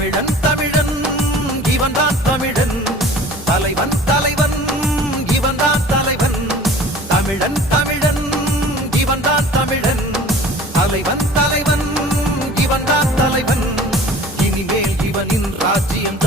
தமிழன் தமிழன் இவன்தான் தமிழன் தலைவன் தலைவன் இவன்தான் தலைவன் தமிழன் தமிழன் இவன்தான் தமிழன் தலைவன் தலைவன் இவன்தான் தலைவன் இனிமேல் இவனின் ராஜ்யம்